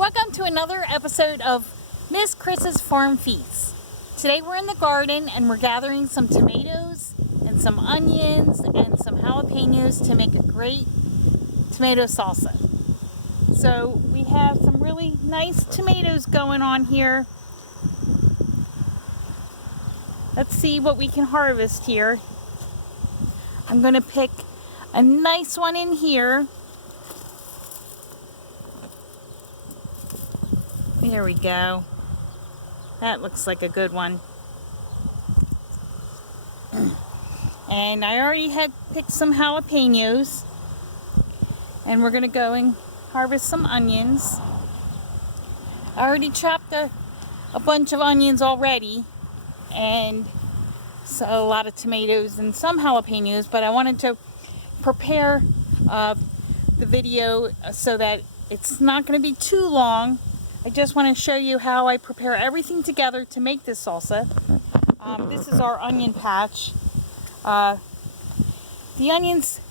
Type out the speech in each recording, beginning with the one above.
Welcome to another episode of Miss Chris's Farm Feast. Today we're in the garden and we're gathering some tomatoes and some onions and some jalapenos to make a great tomato salsa. So we have some really nice tomatoes going on here. Let's see what we can harvest here. I'm going to pick a nice one in here. There we go. That looks like a good one. And I already had picked some jalapenos. And we're going to go and harvest some onions. I already chopped a bunch of onions already. And so a lot of tomatoes and some jalapenos. But I wanted to prepare the video so that it's not going to be too long. I just want to show you how I prepare everything together to make this salsa. This is our onion patch. The onions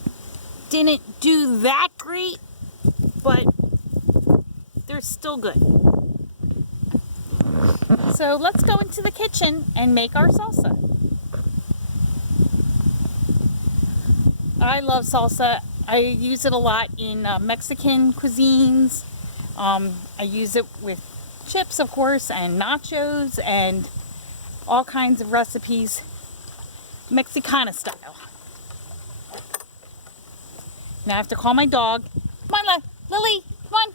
didn't do that great, but they're still good. So let's go into the kitchen and make our salsa. I love salsa. I use it a lot in Mexican cuisines. I use it with chips, of course, and nachos, and all kinds of recipes, Mexicana style. Now I have to call my dog. Come on, Lily, come on.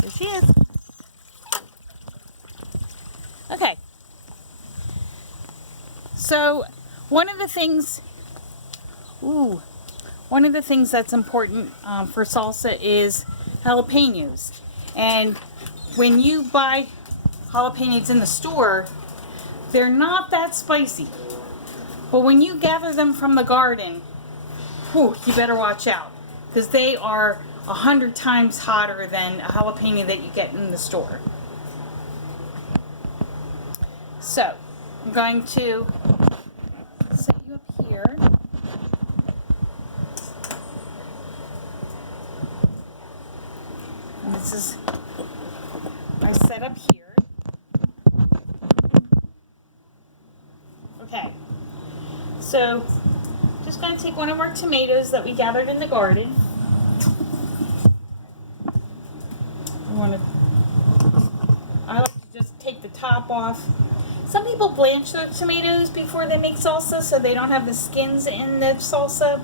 There she is. Okay. So, one of the things that's important for salsa is jalapenos. And when you buy jalapenos in the store, they're not that spicy. But when you gather them from the garden, you better watch out, because they are 100 times hotter than a jalapeno that you get in the store. So, I'm going to set you up here. And this is my setup here. Okay, so just going to take one of our tomatoes that we gathered in the garden. I like to just take the top off. Some people blanch their tomatoes before they make salsa so they don't have the skins in the salsa,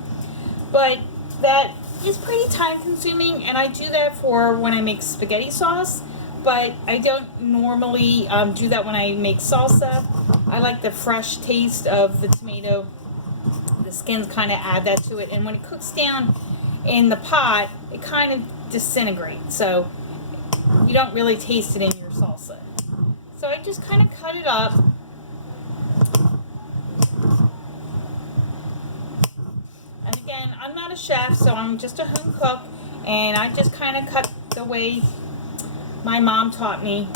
but that is pretty time consuming, and I do that for when I make spaghetti sauce, but I don't normally do that when I make salsa. I like the fresh taste of the tomato. The skins kind of add that to it, and when it cooks down in the pot, it kind of disintegrates, so you don't really taste it in your salsa. So I just kind of cut it up. And again, I'm not a chef, so I'm just a home cook, and I just kind of cut the way my mom taught me.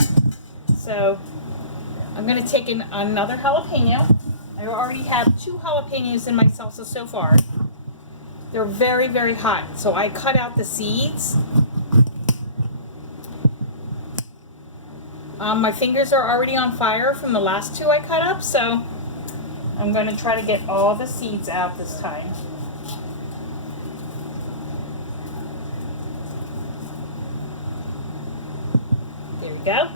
So I'm going to take another jalapeno. I already have 2 jalapenos in my salsa so far. They're very, very hot, so I cut out the seeds. My fingers are already on fire from the last 2 I cut up, so I'm going to try to get all the seeds out this time. There we go.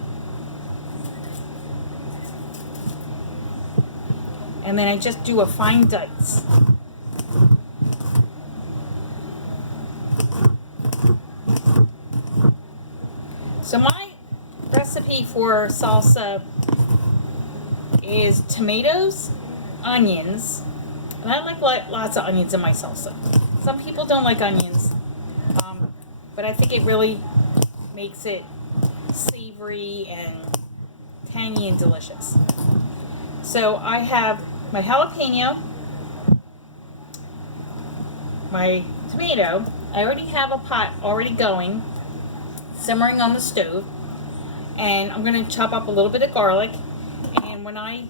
And then I just do a fine dice. So my recipe for salsa is tomatoes, onions, and I like lots of onions in my salsa. Some people don't like onions, but I think it really makes it savory and tangy and delicious. So I have my jalapeno, my tomato. I already have a pot already going, simmering on the stove. And I'm going to chop up a little bit of garlic. And when I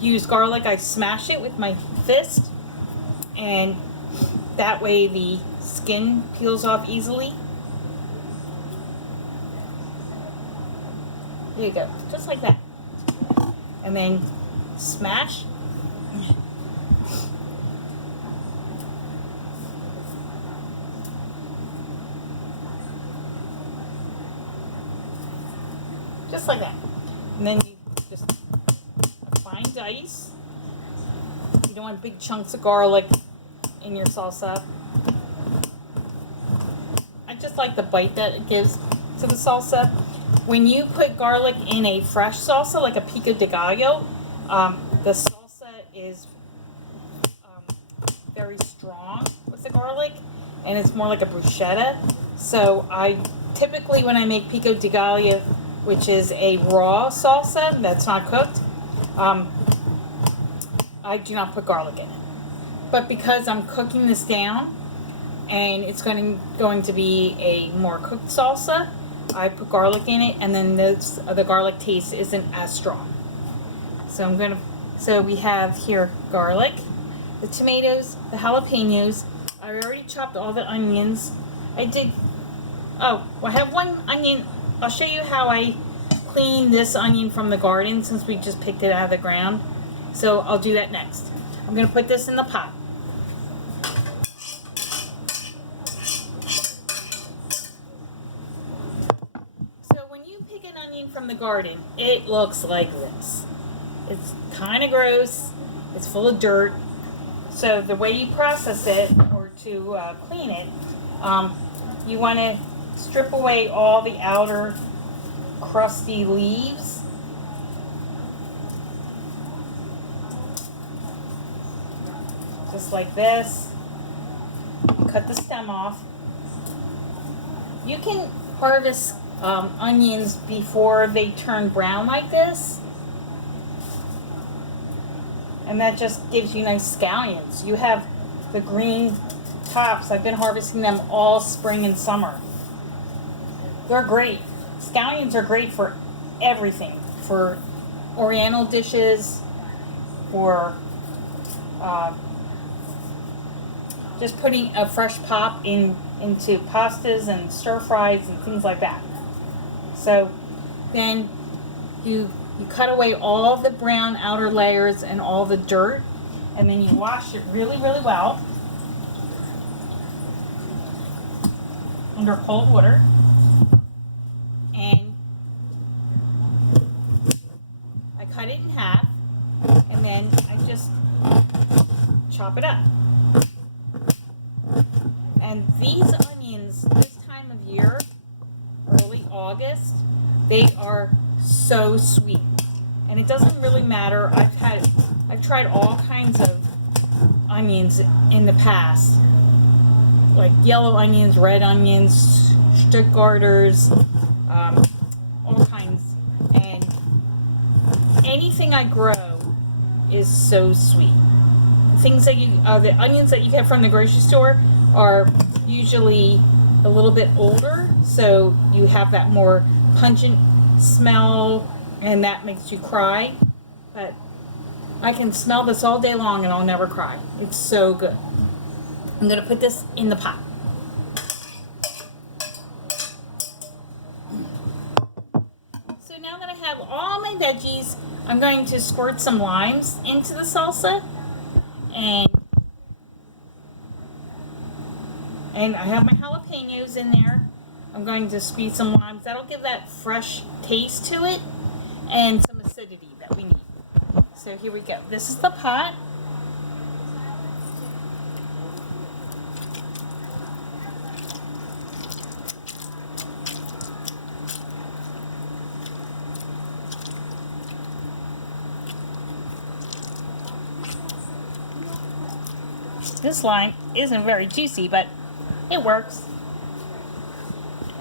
use garlic, I smash it with my fist. And that way the skin peels off easily. There you go, just like that. And then smash. Just like that. And then you just a fine dice. You don't want big chunks of garlic in your salsa. I just like the bite that it gives to the salsa. When you put garlic in a fresh salsa, like a pico de gallo, the salsa is very strong with the garlic, and it's more like a bruschetta. So I typically, when I make pico de gallo, which is a raw salsa that's not cooked, I do not put garlic in it. But because I'm cooking this down and it's going to be a more cooked salsa, I put garlic in it, and then the garlic taste isn't as strong. So we have here garlic, the tomatoes, the jalapenos. I already chopped all the onions. I have one onion. I'll show you how I clean this onion from the garden since we just picked it out of the ground. So I'll do that next. I'm going to put this in the pot. So when you pick an onion from the garden, it looks like this. It's kind of gross. It's full of dirt. So the way you process it, or to clean it, you want to strip away all the outer crusty leaves. Just like this. Cut the stem off. You can harvest onions before they turn brown like this, and that just gives you nice scallions. You have the green tops. I've been harvesting them all spring and summer. They're great. Scallions are great for everything. For oriental dishes, for just putting a fresh pop into pastas and stir fries and things like that. So then you cut away all the brown outer layers and all the dirt, and then you wash it really, really well under cold water. And I cut it in half, and then I just chop it up. And these onions, this time of year, early August, they are so sweet. And it doesn't really matter. I've tried all kinds of onions in the past, like yellow onions, red onions, Stuttgarters, all kinds. And anything I grow is so sweet. Things that the onions that you get from the grocery store are usually a little bit older, so you have that more pungent smell, and that makes you cry. But I can smell this all day long and I'll never cry. It's so good. I'm going to put this in the pot. So now that I have all my veggies, I'm going to squirt some limes into the salsa, and I have my jalapenos in there. I'm going to squeeze some limes. That'll give that fresh taste to it and some acidity that we need. So here we go. This is the pot. This lime isn't very juicy, but it works.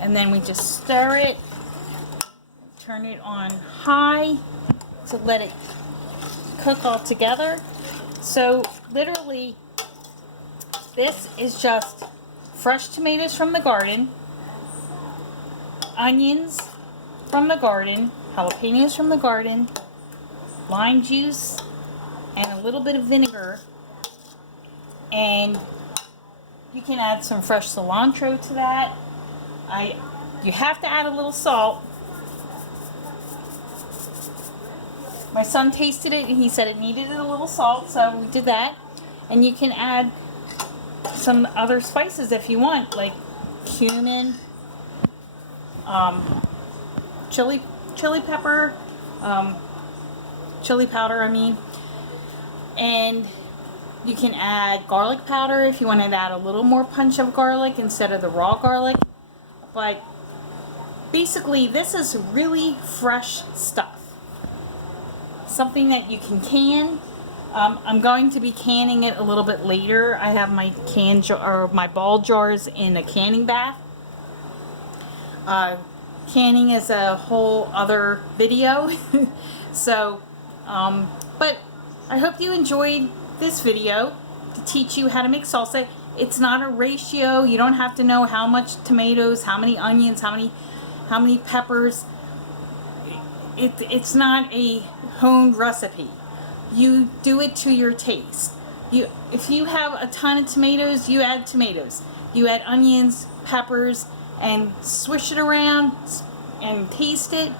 And then we just stir it, turn it on high to let it cook all together. So literally, this is just fresh tomatoes from the garden, onions from the garden, jalapenos from the garden, lime juice, and a little bit of vinegar. And you can add some fresh cilantro to that. You have to add a little salt. My son tasted it and he said it needed a little salt, so we did that. And you can add some other spices if you want, like cumin, chili pepper, chili powder, I mean. And you can add garlic powder if you want to add a little more punch of garlic instead of the raw garlic. But basically, this is really fresh stuff. Something that you can can. I'm going to be canning it a little bit later. I have my my ball jars in a canning bath. Canning is a whole other video. So, but I hope you enjoyed this video to teach you how to make salsa. It's not a ratio. You don't have to know how much tomatoes, how many onions, how many peppers. It's not a honed recipe. You do it to your taste. If you have a ton of tomatoes, you add tomatoes. You add onions, peppers, and swish it around and taste it.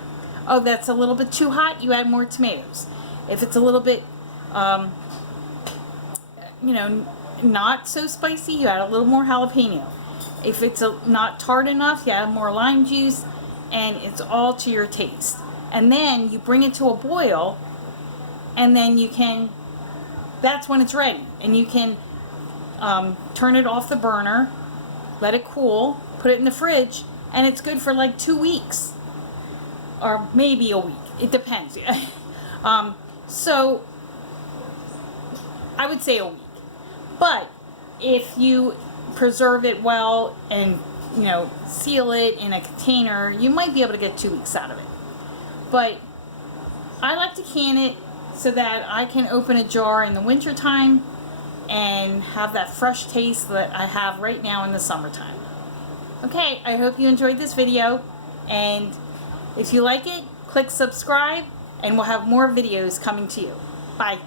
Oh, that's a little bit too hot, you add more tomatoes. If it's a little bit, not so spicy, you add a little more jalapeno. If it's not tart enough, you add more lime juice, and it's all to your taste. And then you bring it to a boil, and then that's when it's ready. And you can turn it off the burner, let it cool, put it in the fridge, and it's good for like 2 weeks. Or maybe a week. It depends. So, I would say a week. But if you preserve it well and, seal it in a container, you might be able to get 2 weeks out of it. But I like to can it so that I can open a jar in the wintertime and have that fresh taste that I have right now in the summertime. Okay, I hope you enjoyed this video, and if you like it, click subscribe, and we'll have more videos coming to you. Bye.